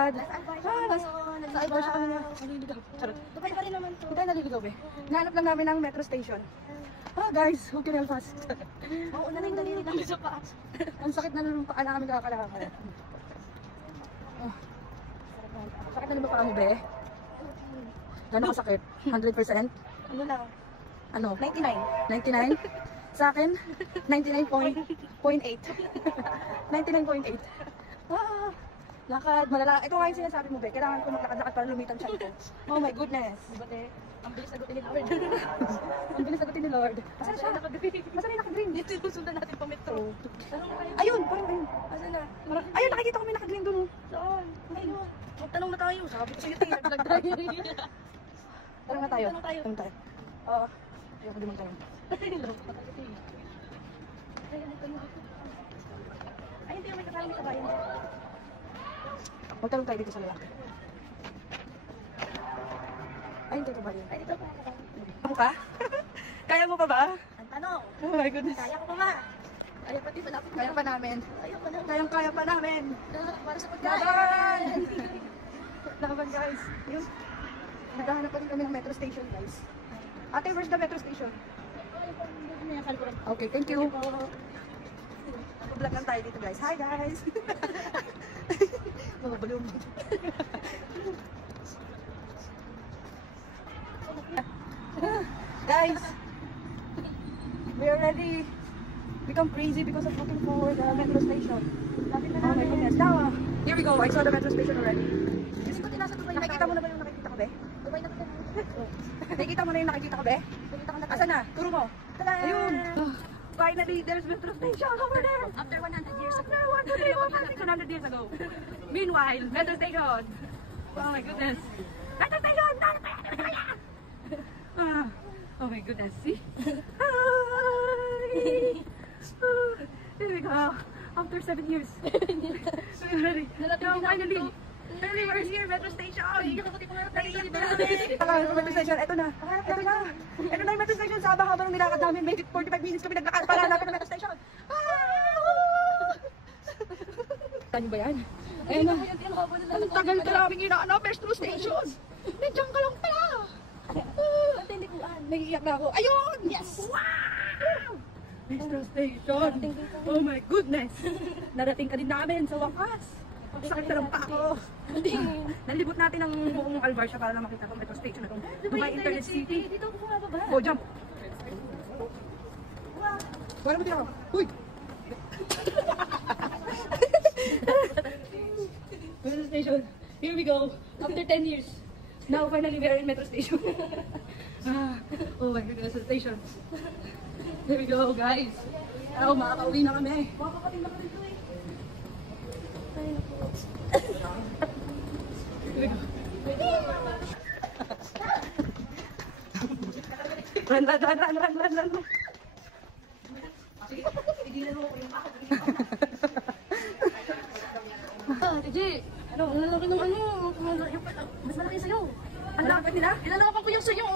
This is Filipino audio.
lakad. Nasa Alba siya kami na naliligaw. Charot. Dubai pa rin naman to. Hindi tayo naliligaw eh. Nahanap lang namin ang metro station. Guys, who can help us? Mauna na yung daliri namin sa paa. Ang sakit na nung paa namin kakalakad. Sakit na naman paa mo, be? Gano'n kasakit? 100%? Ano lang? Ano? 99. 99? Sa akin, 99.8. 99.8. Lakad, malala. Ito nga yung sinasabi mo, be. Kailangan ko maglakad-lakad para lumitan siya ito. Oh my goodness. Diba, te? Ang bilis nagutin ni Lord. Ang bilis nagutin ni Lord. Asan siya? Masaan yung naka-green? Dito yung sundan natin pa metro. Ayun, parang ayun. Asan na? Ayun, nakikita ko may naka-green doon. Saan? Ayun. Magtanong na tayo. Sabi ko sa'yo, te. Nag-vlog tayo. Tanong na tayo. Tanong tayo. Tanong tayo. Ayoko din magtanong. Ay, hindi may kasama sa bayan. Magtanong tayo dito sa lalaki. Ay, hindi ko ba yun? Ay, dito pa. Ano ka? Kaya mo pa ba? Ang tanong. Oh my goodness. Kaya ko pa ba? Kaya pati malapit. Kaya pa namin. Kaya pa na. Kayang-kaya pa namin. Para sa pagkain. Laban! Laban, guys. Yun. Naghahanap pa rin kami ng metro station, guys. Ate, where's the metro station? Okay, thank you. Vlog lang tayo dito, guys. Hi, guys! Mga balong. Guys, we already become crazy because of looking for the metro station. Oh my goodness. Now, here we go. I saw the metro station already. Kasi pati nasa Dubai. Nakikita mo na ba yung nakikita ko, be? Dubai na pa. Nakikita mo na yung nakikita ko, be? Pumunta ka na. Asan na? Turo mo. Tada! Ayun. Finally, there's metro station over there. After 100 years ago. After 100 years ago. Meanwhile, metro station. Oh my goodness. Metro station! Oh my goodness. See? Hi! Here we go. After 7 years. Finally, we're here, metro station. Metro station, eto na. Eto na. Eto na yung metro station. Sa habang nilakad namin, may 45 minutes kami naglakad para hanapin ang metro station. Saan ba yan? Ayun na. Ang tagal ka namin inaanap, metro station. Nandiyan ka lang pala. Naiiyak na ako. Ayun! Yes! Wow! Metro station. Oh my goodness. Narating ka din namin sa wakas. Sakit na lang pa ako. Nalibot natin ang buong Alvarsia para na makita ko metro station na itong Dubai Internet City. Dito ako bumababa. Oh, jump. Wala mo tinakaw. Uy! Metro station. Here we go. After 10 years. Now finally we are in metro station. Oh my goodness, the station. Here we go, guys. Now makakauwi na kami. Makakapating na ka dito eh. Ay, naku. Here we go. Run. Sige, tigilan mo ko yung ako. TJ, Ano? Lalaki ng ano? Mas malaki sa'yo. ano dapat nila? Nilalawakan ko yung sa'yo.